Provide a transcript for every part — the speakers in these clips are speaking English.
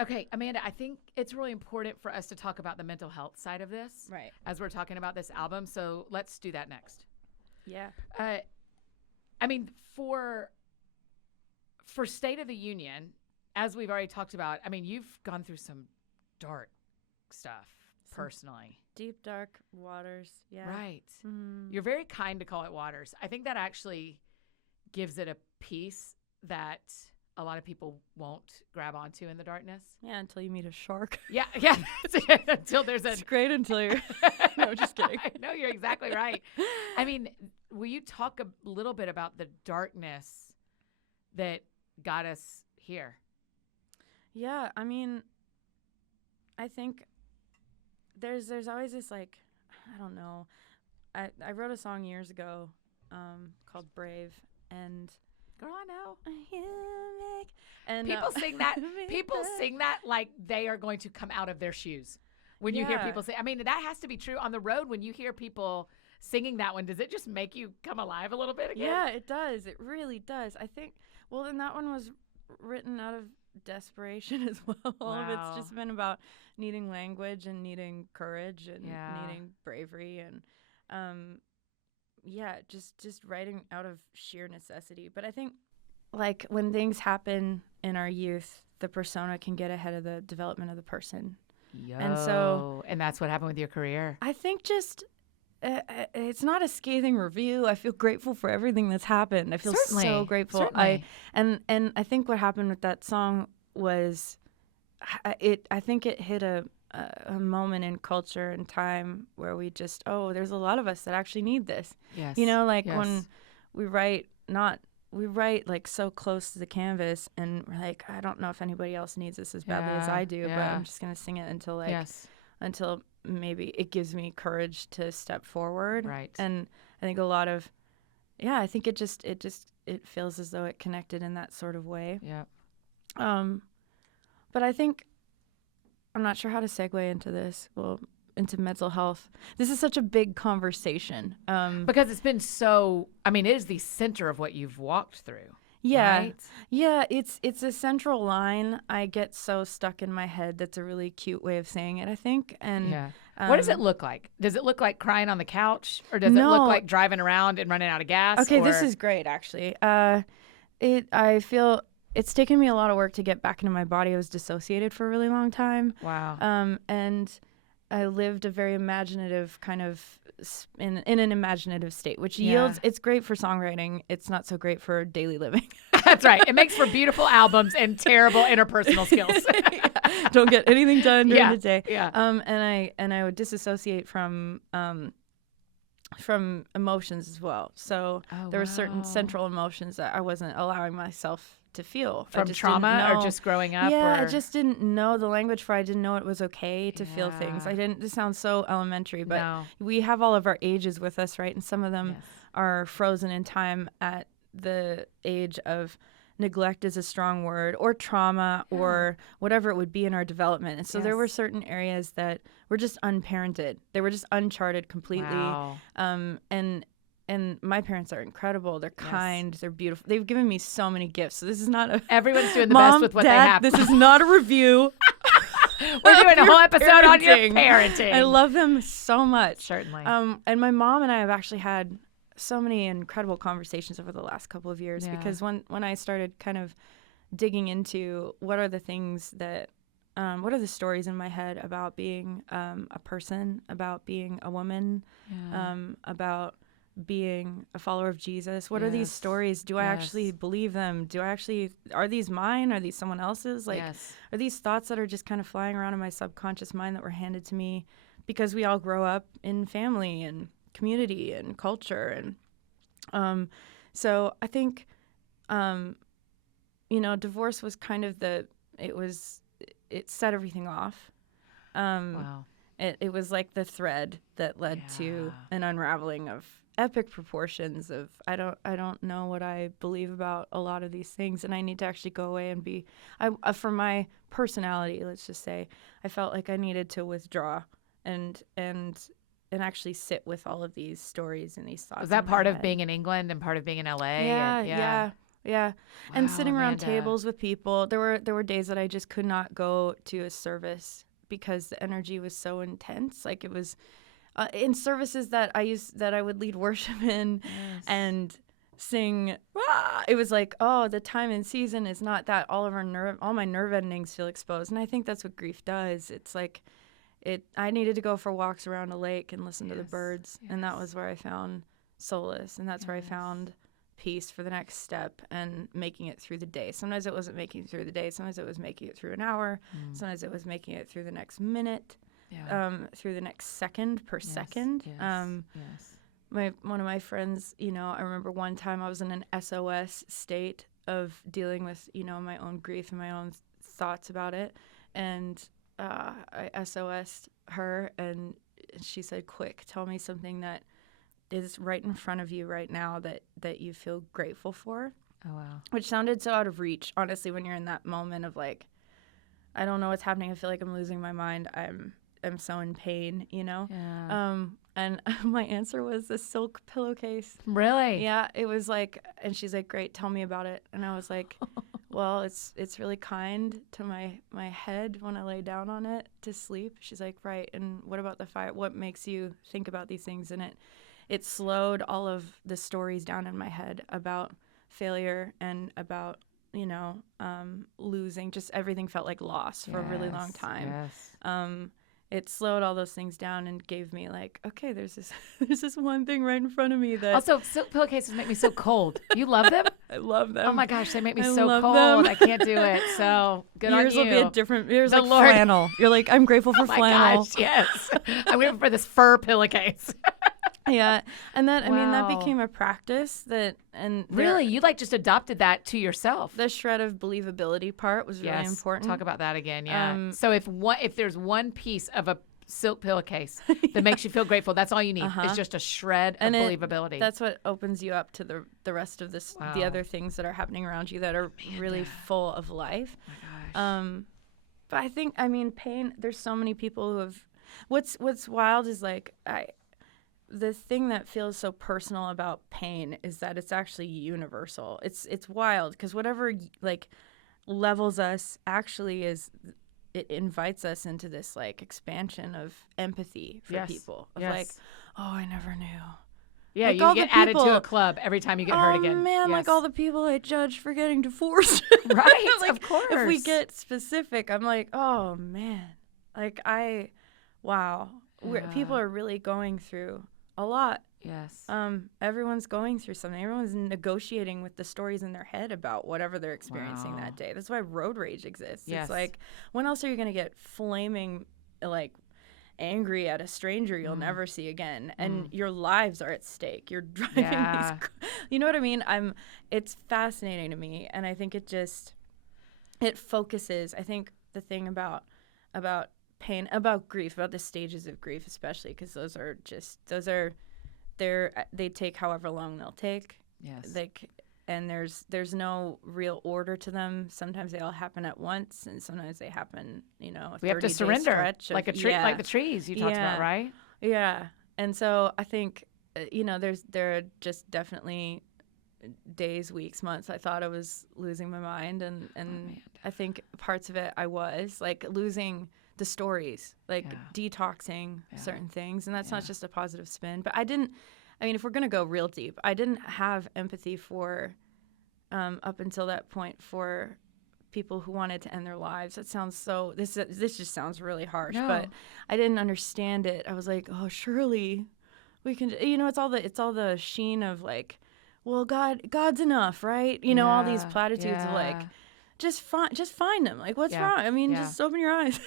Okay, Amanda, I think it's really important for us to talk about the mental health side of this Right. as we're talking about this album. So let's do that next. Yeah. Uh, I mean, for State of the Union, as we've already talked about, I mean, you've gone through some dark stuff Some personally. deep, dark waters. Yeah. Right. Mm. You're very kind to call it waters. I think that actually gives it a piece that a lot of people won't grab onto in the darkness. Yeah, until you meet a shark. Yeah, yeah. Until there's a. It's great until you're. No, just kidding. I know you're exactly right. I mean, will you talk a little bit about the darkness that got us here? Yeah, I mean, I think there's always this like, I don't know. I wrote a song years ago, called Brave, and Girl, I know. and People sing that. People sing that like they are going to come out of their shoes. When you hear Yeah. people say, I mean, that has to be true on the road. When you hear people singing that one, does it just make you come alive a little bit again? Yeah, it does. It really does. I think. Well, then that one was written out of desperation as well. All of Wow. it's just been about needing language and needing courage and Yeah. needing bravery and, yeah, just writing out of sheer necessity. But I think, like, when things happen in our youth, the persona can get ahead of the development of the person. And so- and that's what happened with your career. I think just it's not a scathing review. I feel grateful for everything that's happened. I feel Certainly, so grateful. certainly. And I think what happened with that song was I think it hit a moment in culture and time where we just, there's a lot of us that actually need this. Yes. You know, like yes. when we write like so close to the canvas and we're like, I don't know if anybody else needs this as badly as Yeah, I do, but yeah. I'm just going to sing it until like yes. until maybe it gives me courage to step forward. Right. And I think a lot of, I think it feels as though it connected in that sort of way. Yeah. But I think, I'm not sure how to segue into this. Well, into mental health. This is such a big conversation. Because it's been so, I mean, it is the center of what you've walked through. Yeah. Right? Yeah, it's a central line. I get so stuck in my head. That's a really cute way of saying it, I think. And Yeah. What does it look like? Does it look like crying on the couch, or does it No. look like driving around and running out of gas? Okay, or... this is great actually. I feel it's taken me a lot of work to get back into my body. I was dissociated for a really long time. Wow. And I lived a very imaginative kind of in an imaginative state, which yields. It's great for songwriting. It's not so great for daily living. That's right. It makes for beautiful albums and terrible interpersonal skills. Don't get anything done during Yeah, the day. yeah. And I would disassociate from emotions as well. So Oh, there were certain wow. central emotions that I wasn't allowing myself to feel. I From just trauma didn't or know. just growing up? Yeah, or... I just didn't know the language for. I didn't know it was okay to feel things. Yeah. This sounds so elementary, but No. we have all of our ages with us, right? And some of them Yes. are frozen in time at the age of neglect is a strong word, or trauma, or whatever it would be in our development. And so there were Yes. certain areas that were just unparented. They were just uncharted completely. Wow. And my parents are incredible. They're Yes. kind. They're beautiful. They've given me so many gifts. So this is not a Everyone's doing the Mom, best with what Dad, they have. This is not a review. We're doing a your whole episode on your parenting. parenting. I love them so much. Certainly. And my mom and I have actually had so many incredible conversations over the last couple of years, Yeah. because when I started kind of digging into what are the things that, what are the stories in my head about being a person, about being a woman, Yeah. about being a follower of Jesus. What are these Yes. stories? Do I Yes. actually believe them? Are these mine? Are these someone else's? Like, yes. are these thoughts that are just kind of flying around in my subconscious mind that were handed to me because we all grow up in family and community and culture? And so I think, divorce was kind of it set everything off. Wow. It was like the thread that led to Yeah. an unraveling of epic proportions of I don't know what I believe about a lot of these things, and I need to actually go away and be for my personality, let's just say, I felt like I needed to withdraw and actually sit with all of these stories and these thoughts. Was that in my part of head. being in England and part of being in LA? Yeah, And- yeah. Yeah. And Wow, sitting around Amanda. tables with people. There were days that I just could not go to a service because the energy was so intense. Like it was in services that I would lead worship in Yes. and sing. It was like, oh, the time and season is not that. All my nerve endings feel exposed. And I think that's what grief does. It's like I needed to go for walks around a lake and listen to the Yes, birds. And that yes. was where I found solace. And that's where I Yes. found peace for the next step and making it through the day. Sometimes it wasn't making it through the day. Sometimes it was making it through an hour. Sometimes it was making it through the next minute, Yeah. through the next second per Yes, second. Yes. Yes. One of my friends, I remember one time I was in an SOS state of dealing with, my own grief and my own thoughts about it. And I SOS'd her, and she said, quick, tell me something that is right in front of you right now that you feel grateful for. Oh, wow. Which sounded so out of reach, honestly, when you're in that moment of like, I don't know what's happening. I feel like I'm losing my mind. I'm so in pain, Yeah. And my answer was a silk pillowcase. Really? Yeah, it was like, and she's like, great, tell me about it. And I was like, well, it's really kind to my head when I lay down on it to sleep. She's like, right, and what about the fire? What makes you think about these things? And it slowed all of the stories down in my head about failure and about, losing. Just everything felt like loss for a really long time. Yes. It slowed all those things down and gave me like, okay, there's this one thing right in front of me that Also, silk pillowcases make me so cold. You love them? I love them. Oh my gosh, they make me I so love cold. them. I can't do it. So good Yours on you. will be a different. Yours The like Lord- flannel. You're like, I'm grateful for Oh my flannel. gosh, yes. I'm grateful for this fur pillowcase. Yeah, and that I mean that Wow. became a practice Really? You like just adopted that to yourself? The shred of believability part was really Yes. important. Talk about that again. Yeah. So if there's one piece of a silk pillowcase that makes you feel grateful, that's all you need. It's just a shred of believability. That's what opens you up to the rest of this, the Wow. other things that are happening around you that are really full of life. Oh my gosh. But I think, pain. There's so many people who have. What's wild is like the thing that feels so personal about pain is that it's actually universal. It's wild because whatever like levels us actually is. It invites us into this like expansion of empathy for Yes. people. Of Yes. like, oh, I never knew. Yeah, like you all get the added to people- a club every time you get hurt again. Oh man, like Yes. all the people I judged for getting divorced. Right, Like, of course. If we get specific, I'm like, oh man, like wow. People are really going through a lot. Yes. Everyone's going through something. Everyone's negotiating with the stories in their head about whatever they're experiencing Wow. that day. That's why road rage exists. Yes. It's like, when else are you going to get flaming, like, angry at a stranger you'll never see again? And your lives are at stake. You're driving Yeah. you know what I mean? It's fascinating to me. And I think it focuses, I think the thing about pain, about grief, about the stages of grief, especially, because they take however long they'll take. Yes. And there's no real order to them. Sometimes they all happen at once, and sometimes they happen, a We have to 30-day surrender, stretch of- like a tree, yeah. like the trees you talked about, Yeah. right? Yeah. And so I think, there are just definitely days, weeks, months I thought I was losing my mind, and I think parts of it I was like losing the stories, like detoxing certain things, and that's not just a positive spin. But if we're gonna go real deep, I didn't have empathy for up until that point for people who wanted to end their lives. That sounds so. This just sounds really harsh, No. but I didn't understand it. I was like, oh, surely we can. It's all the sheen of like, well, God's enough, right? All these platitudes of like, just find him. Like, what's Yeah. wrong? I mean, Yeah. just open your eyes.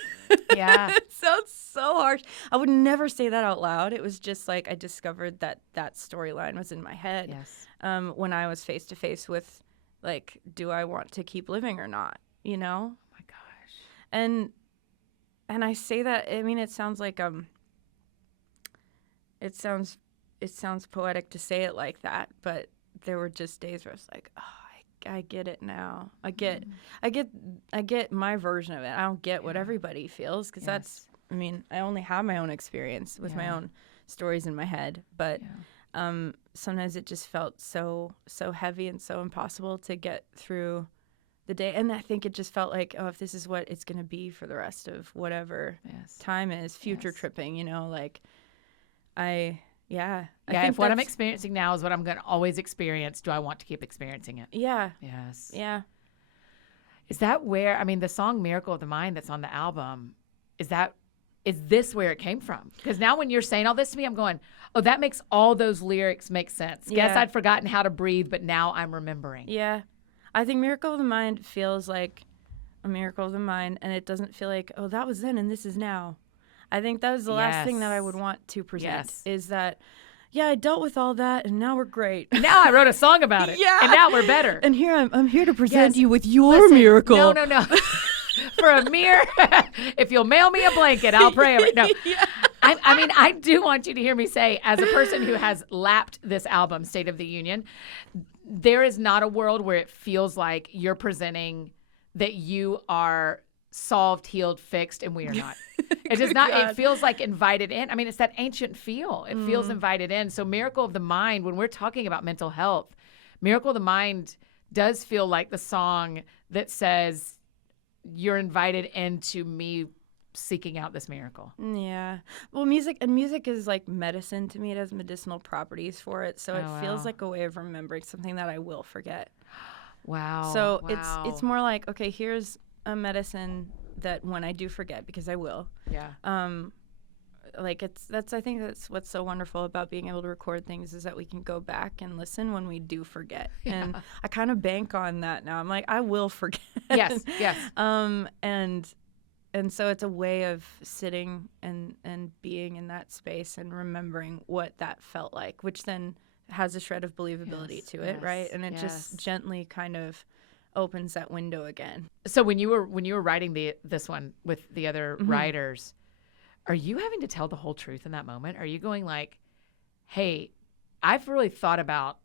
Yeah. It sounds so harsh. I would never say that out loud. It was just like I discovered that storyline was in my head. Yes. When I was face to face with, like, do I want to keep living or not? Oh my gosh. And I say that, it sounds like it sounds poetic to say it like that, but there were just days where I was like, oh, I get it now. I get my version of it. I don't get what everybody feels, because Yes. I only have my own experience with my own stories in my head, but sometimes it just felt so heavy and so impossible to get through the day. And I think it just felt like, oh, if this is what it's going to be for the rest of whatever time is, future tripping, like If what I'm experiencing now is what I'm going to always experience, do I want to keep experiencing it? Yeah. Yes. Yeah. Is that where, the song Miracle of the Mind that's on the album, is this where it came from? Because now when you're saying all this to me, I'm going, oh, that makes all those lyrics make sense. Yeah. Guess I'd forgotten how to breathe, but now I'm remembering. Yeah. I think Miracle of the Mind feels like a miracle of the mind, and it doesn't feel like, oh, that was then and this is now. I think that was the last thing that I would want to present is that, I dealt with all that, and now we're great. Now I wrote a song about it, and now we're better. And here I'm here to present you with your miracle. No. For a mirror, if you'll mail me a blanket, I'll pray over it. No, I do want you to hear me say, as a person who has lapped this album, State of the Union, there is not a world where it feels like you're presenting that you are solved, healed, fixed, and we are not. It does not. It feels like invited in. It's that ancient feel. It feels invited in. So Miracle of the Mind, when we're talking about mental health, Miracle of the Mind does feel like the song that says you're invited into me seeking out this miracle. Yeah. Well, music is like medicine to me. It has medicinal properties for it. So it feels like a way of remembering something that I will forget. Wow. So it's more like, okay, here's a medicine that when I do forget, because I will. Yeah. I think that's what's so wonderful about being able to record things is that we can go back and listen when we do forget. Yeah. And I kind of bank on that now. I'm like, I will forget. Yes. And so it's a way of sitting and being in that space and remembering what that felt like, which then has a shred of believability to it, right? And it just gently kind of opens that window again. So when you were writing this one with the other writers, are you having to tell the whole truth in that moment? Are you going like, hey, I've really thought about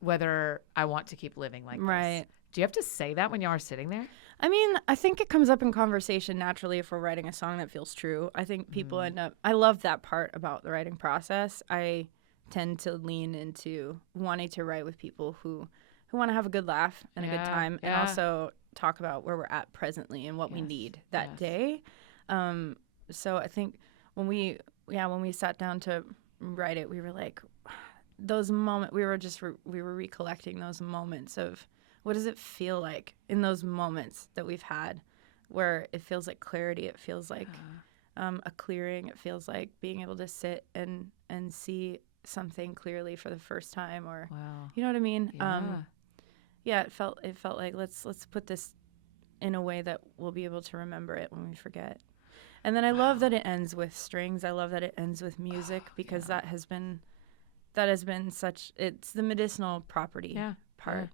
whether I want to keep living like this. Do you have to say that when you are sitting there? I think it comes up in conversation naturally if we're writing a song that feels true. I think people end up, I love that part about the writing process. I tend to lean into wanting to write with people who want to have a good laugh and a good time and also talk about where we're at presently and what we need that day. So I think when we sat down to write it, we were like, those moments, we were recollecting those moments of what does it feel like in those moments that we've had where it feels like clarity, it feels like a clearing, it feels like being able to sit and see something clearly for the first time, or you know what I mean? It felt like let's put this in a way that we'll be able to remember it when we forget. And then I love that it ends with strings. I love that it ends with music because that has been such, it's the medicinal property part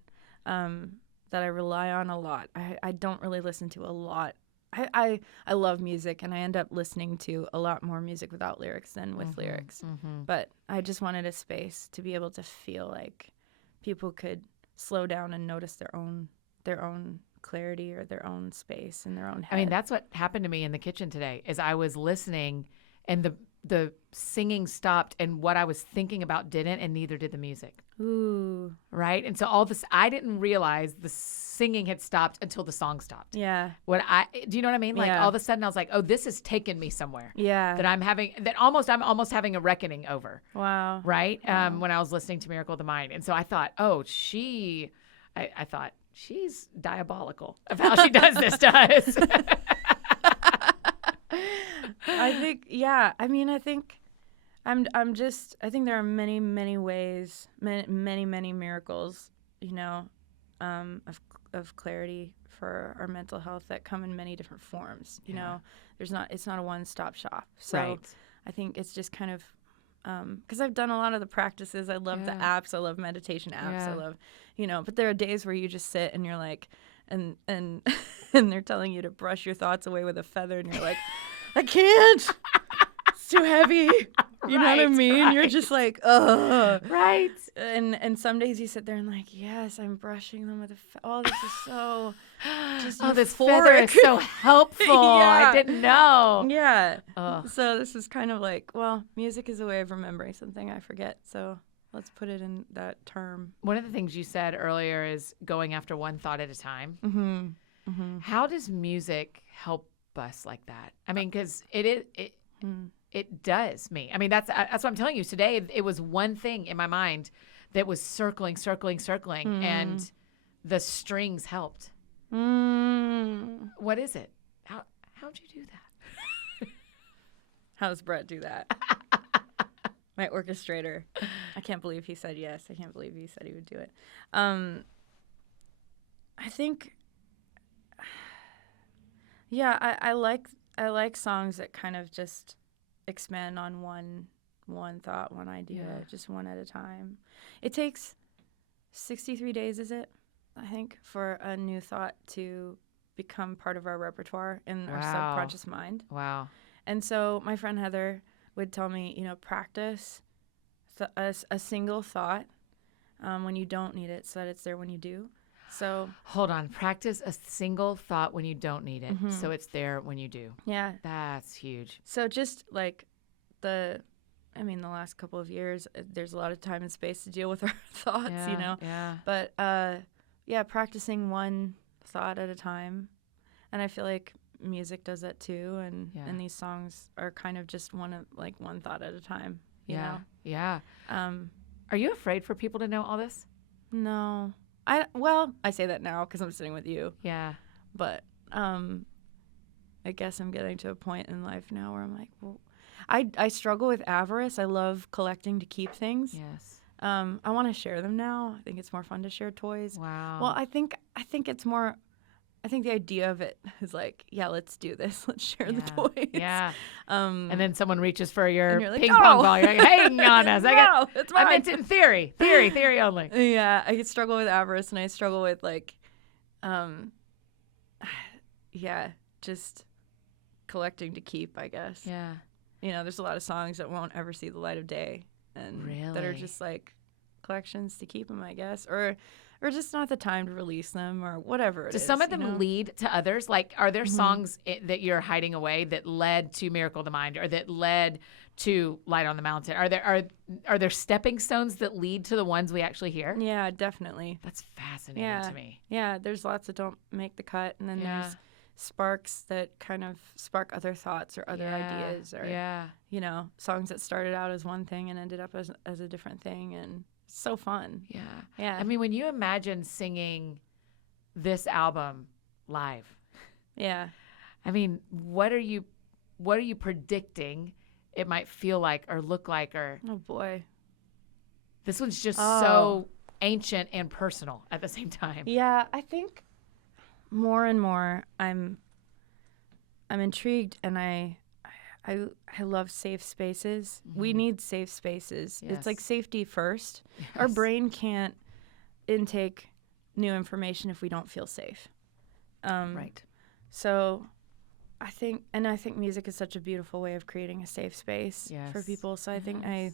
that I rely on a lot. I don't really listen to a lot. I love music, and I end up listening to a lot more music without lyrics than with lyrics. But I just wanted a space to be able to feel like people could slow down and notice their own clarity or their own space in their own head. That's what happened to me in the kitchen today. Is I was listening, and the singing stopped, and what I was thinking about didn't, and neither did the music. Ooh. Right? And so all this, I didn't realize the singing had stopped until the song stopped. Yeah. Do you know what I mean? Like all of a sudden I was like, oh, this has taken me somewhere. Yeah. I'm almost having a reckoning over. Wow. Right? Wow. When I was listening to Miracle of the Mind. And so I thought, oh, I thought she's diabolical of how she does this to us. I think, I think there are many, many ways, many, many miracles, of clarity for our mental health that come in many different forms. You know, it's not a one-stop shop. So I think it's just kind of, because I've done a lot of the practices. I love the apps. I love meditation apps. I love, but there are days where you just sit and you're like, and and they're telling you to brush your thoughts away with a feather, and you're like, I can't. It's too heavy. You know what I mean? You're just like, ugh. Right. And some days you sit there and like, yes, I'm brushing them with oh, this is so just this feather is so helpful. I didn't know. Yeah. So this is kind of like, well, music is a way of remembering something I forget. So Let's put it in that term. One of the things you said earlier is going after one thought at a time. Mm-hmm. Mm-hmm. How does music help us like that? I mean, because it does me. I mean, that's what I'm telling you today. It was one thing in my mind that was circling, and the strings helped. What is it? How'd you do that? How does Brett do that? My orchestrator. I can't believe he said yes. I can't believe he said he would do it. I think, yeah, I like songs that kind of just expand on one thought, one idea, just one at a time. It takes 63 days, is it? I think, for a new thought to become part of our repertoire in our subconscious mind. Wow. And so my friend Heather would tell me, practice a single thought when you don't need it so that it's there when you do. So hold on. Practice a single thought when you don't need it so it's there when you do. Yeah. That's huge. So just like the last couple of years, there's a lot of time and space to deal with our thoughts, Yeah. But practicing one thought at a time. And I feel like music does that too, and these songs are kind of just one thought at a time. You know? Yeah. Are you afraid for people to know all this? No. I say that now because I'm sitting with you. Yeah. But I guess I'm getting to a point in life now where I'm like, well, I struggle with avarice. I love collecting to keep things. Yes. I want to share them now. I think it's more fun to share toys. Wow. Well, I think it's more. I think the idea of it is like, yeah, let's do this. Let's share the toys. Yeah. And then someone reaches for your like, ping pong ball. You're like, hang on a second. No, it's mine. I meant in theory. Theory only. Yeah, I struggle with avarice, and I struggle with just collecting to keep, I guess. Yeah. There's a lot of songs that won't ever see the light of day, and that are just like collections to keep them, I guess, or just not the time to release them, or whatever it is. Do some of them lead to others? Like, are there songs that you're hiding away that led to Miracle of the Mind, or that led to Light on the Mountain? Are there stepping stones that lead to the ones we actually hear? Yeah, definitely. That's fascinating to me. Yeah, there's lots that don't make the cut, and then there's sparks that kind of spark other thoughts or other ideas, or songs that started out as one thing and ended up as a different thing, and it's so fun. Yeah. I mean, when you imagine singing this album live, I mean, what are you predicting it might feel like or look like? Or oh boy, this one's just so ancient and personal at the same time. Yeah, I think more and more I'm intrigued, and I love safe spaces. We need safe spaces. Yes. It's like safety first. Yes. Our brain can't intake new information if we don't feel safe. Right. So I think music is such a beautiful way of creating a safe space for people. So I think I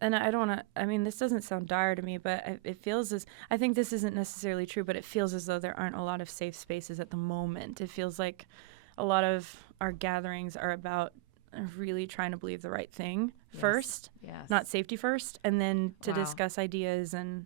don't want to, this doesn't sound dire to me, but it feels I think this isn't necessarily true, but it feels as though there aren't a lot of safe spaces at the moment. It feels like a lot of our gatherings are about really trying to believe the right thing first, not safety first, and then to discuss ideas and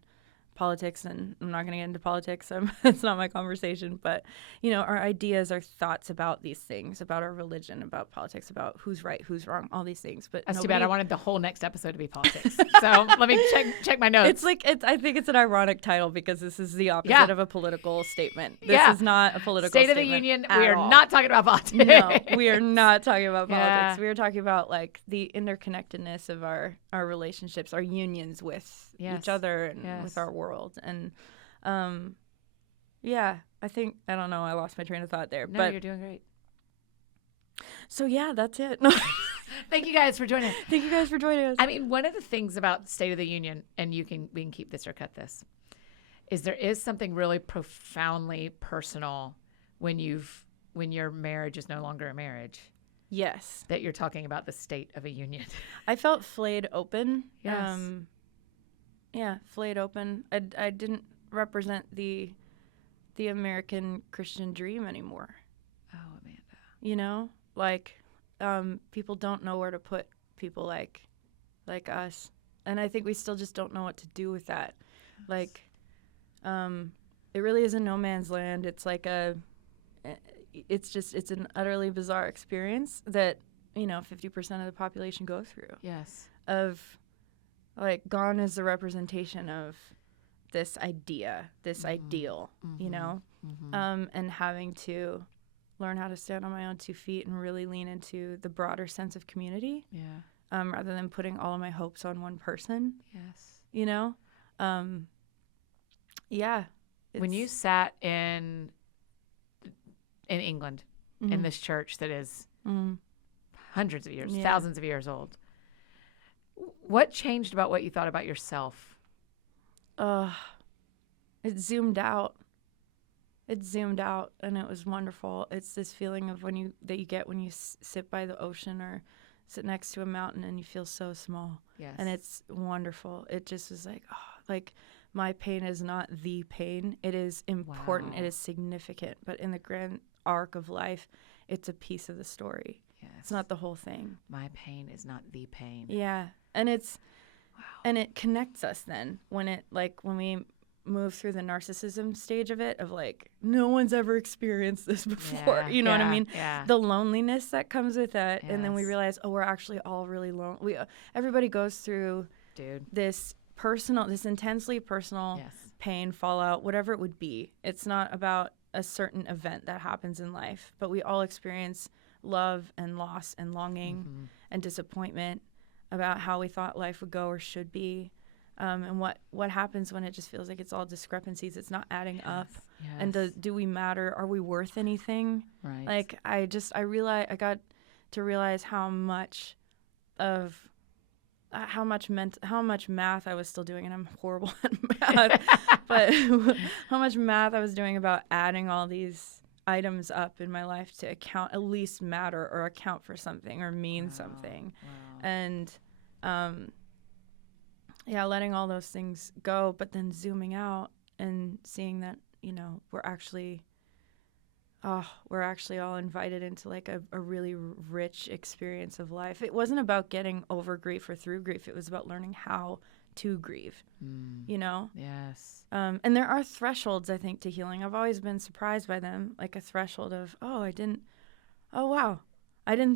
politics. And I'm not going to get into politics. It's not my conversation. But, our ideas are thoughts about these things, about our religion, about politics, about who's right, who's wrong, all these things. But that's too bad. I wanted the whole next episode to be politics. So let me check my notes. I think it's an ironic title because this is the opposite of a political statement. This is not a political State of the Union. We are not talking about politics. No, we are not talking about politics. We are talking about like the interconnectedness of our relationships, our unions with each other and with our world. And I think, I don't know, I lost my train of thought there. No, but you're doing great. So that's it. Thank you guys for joining us. Thank you guys for joining us. I mean, one of the things about State of the Union, and we can keep this or cut this, is there is something really profoundly personal when your marriage is no longer a marriage. Yes. That you're talking about the state of a union. I felt flayed open. Yes. Flayed open. I didn't represent the American Christian dream anymore. Oh, Amanda. People don't know where to put people like us. And I think we still just don't know what to do with that. Like, it really is a no man's land. It's like it's an utterly bizarre experience that, 50% of the population go through. Yes. Of, like, gone is the representation of this idea, this ideal, and having to learn how to stand on my own 2 feet and really lean into the broader sense of community. Yeah. Rather than putting all of my hopes on one person. Yes. Yeah. When you sat in England, in this church that is hundreds of years, thousands of years old, what changed about what you thought about yourself? It zoomed out. And it was wonderful. It's this feeling of that you get when you sit by the ocean or sit next to a mountain and you feel so small. Yes. And it's wonderful. It just was like my pain is not the pain. It is important. Wow. It is significant. But in the grand arc of life, it's a piece of the story. Yes. It's not the whole thing. My pain is not the pain. Yeah. And and it connects us then when we move through the narcissism stage of it, of like, no one's ever experienced this before. You know what I mean? Yeah. The loneliness that comes with that. Yes. And then we realize, we're actually all really lonely. Everybody goes through this intensely personal pain, fallout, whatever it would be. It's not about a certain event that happens in life, but we all experience love and loss and longing and disappointment about how we thought life would go or should be. And what happens when it just feels like it's all discrepancies. It's not adding up. Yes. And do we matter? Are we worth anything? Right. Like, I got to realize how much math I was still doing, and I'm horrible at math, but how much math I was doing about adding all these items up in my life to at least matter or account for something or mean something. Wow. And letting all those things go, but then zooming out and seeing that, we're actually all invited into like a really rich experience of life. It wasn't about getting over grief or through grief. It was about learning how to grieve, Yes. And there are thresholds, I think, to healing. I've always been surprised by them, like a threshold of, I didn't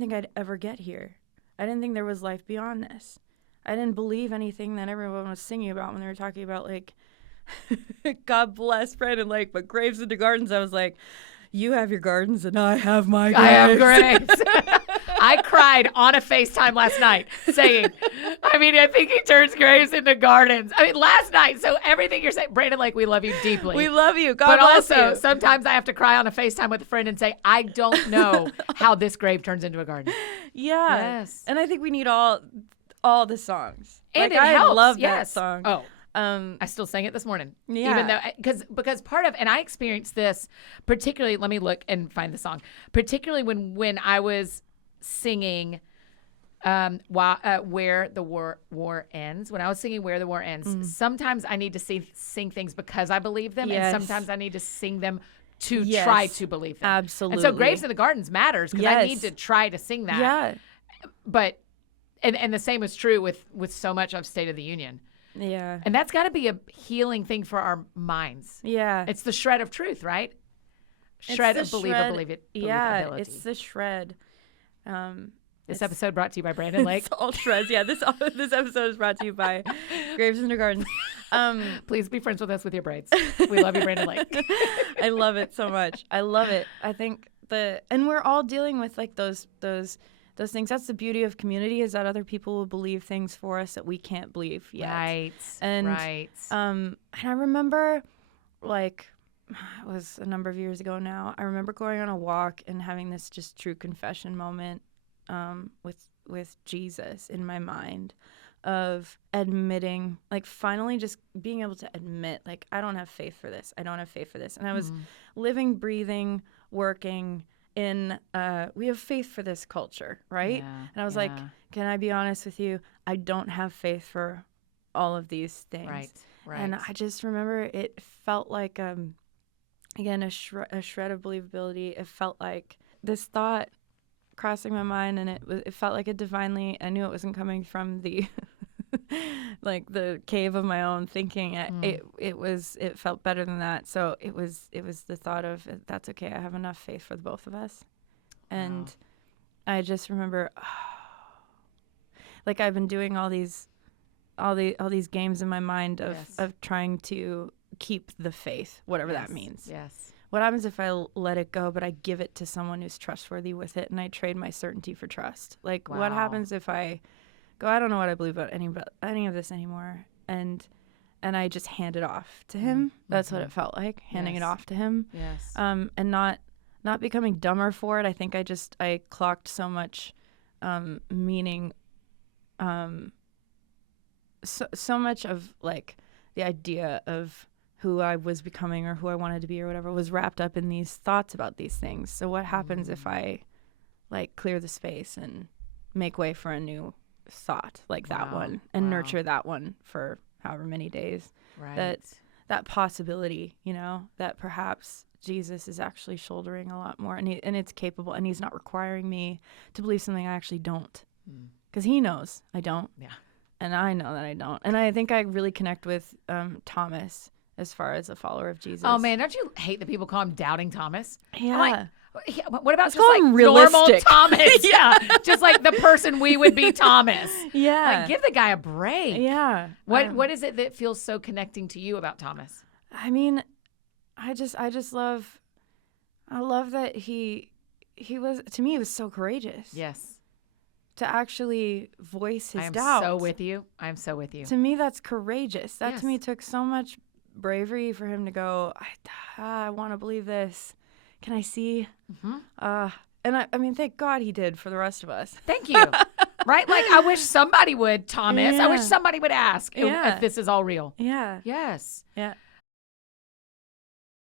think I'd ever get here. I didn't think there was life beyond this. I didn't believe anything that everyone was singing about when they were talking about, like, God bless Brandon Lake, but graves into gardens. I was like, you have your gardens and I have my graves. I have graves. I cried on a FaceTime last night saying, I think he turns graves into gardens. Last night. So everything you're saying, Brandon Lake, we love you deeply. We love you. God bless you. But also, sometimes I have to cry on a FaceTime with a friend and say, I don't know how this grave turns into a garden. Yeah. Yes. And I think we need all the songs. And like, it helps. I love that song. Oh, I still sang it this morning. Yeah. Even though, because part of, and I experienced this particularly, let me look and find the song, particularly when I was singing Where the War Ends. When I was singing Where the War Ends, sometimes I need to sing things because I believe them, and sometimes I need to sing them to try to believe them. Absolutely. And so Graves in the Gardens matters because I need to try to sing that. Yeah. But, and the same is true with so much of State of the Union. Yeah. And that's got to be a healing thing for our minds. Yeah. It's the shred of truth, right? Shred of believability. Yeah, it's the shred. This episode brought to you by Brandon Lake. It's all shreds. Yeah, this episode is brought to you by Graves in the Garden. Please be friends with us with your braids. We love you, Brandon Lake. I love it so much. I love it. I think and we're all dealing with like those things. That's the beauty of community, is that other people will believe things for us that we can't believe yet. Right. And right. And I remember, like, it was a number of years ago now. I remember going on a walk and having this just true confession moment with Jesus in my mind, of admitting, like, finally just being able to admit, like, I don't have faith for this. I don't have faith for this. And I was living, breathing, working in we have faith for this culture, right? Yeah, and I was like, can I be honest with you? I don't have faith for all of these things. Right. And I just remember it felt like again a shred of believability. It felt like this thought crossing my mind, and it felt like I knew it wasn't coming from the like the cave of my own thinking. It felt better than that. So it was the thought of that's okay. I have enough faith for the both of us. And I just remember, like I've been doing all these games in my mind of trying to keep the faith, whatever that means. Yes. What happens if I let it go, but I give it to someone who's trustworthy with it, and I trade my certainty for trust? Like, what happens if I go, I don't know what I believe about any of this anymore, and I just hand it off to him? That's what it felt like, handing it off to him. Yes. And not becoming dumber for it. I think I clocked so much meaning, so much of like the idea of who I was becoming or who I wanted to be or whatever was wrapped up in these thoughts about these things. So what happens if I like clear the space and make way for a new thought like that one and nurture that one for however many days? Right. That possibility, that perhaps Jesus is actually shouldering a lot more, and it's capable, and he's not requiring me to believe something I actually don't, because he knows I don't. Yeah. And I know that I don't. And I think I really connect with Thomas as far as a follower of Jesus. Oh man, don't you hate that people call him Doubting Thomas? Yeah. I'm like, what about Let's just call like him normal realistic. Thomas? Yeah, just like the person we would be, Thomas. Yeah. Like, give the guy a break. Yeah. What is it that feels so connecting to you about Thomas? I mean, I just love that he was, to me, he was so courageous. Yes. To actually voice his I am doubts. so with you. I'm so with you. To me, that's courageous. That Yes. to me took so much bravery for him to go, I want to believe this. Can I see? And I mean, thank God he did for the rest of us. Thank you. Right? Like, I wish somebody would, Thomas. I wish Yeah. somebody would ask Yeah. if this is all real. Yeah. Yes. Yeah.